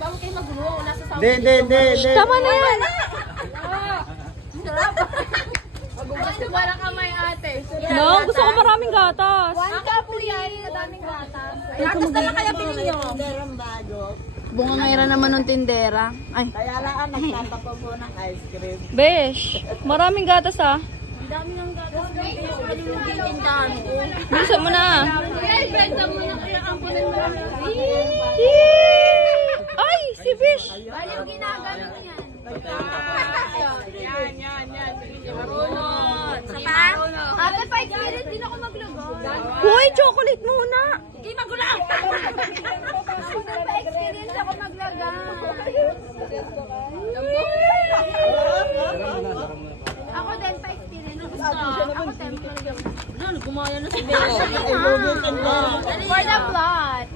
Bago kayo magulo, wala sa sound. Hindi. Tama na yan. Wala kamay ate. No, gusto ko maraming gatas. One cup po yan, madaming gatas. Gatas naman kaya bilhin nyo. Bunga ngayon naman ng tindera. Ay. Kaya lang nagtatapo po ng ice cream. Besh, maraming gatas ah. Ang dami ng gatas. Kalulugin din dami. Bilisan mo na. Ay, benta mo na kaya ang punin mo. Ay, si Besh. Bali yung ginagano mo yan. Yan. Marunot. Sa taas? Ate, pa experience din ako maglugo. Hoy, chocolate muna. Hindi magulang! Ako na pa experience ako maglagay. Ako din pa experience. Ako temple. Ano, gumaya na si Bella. For the plot.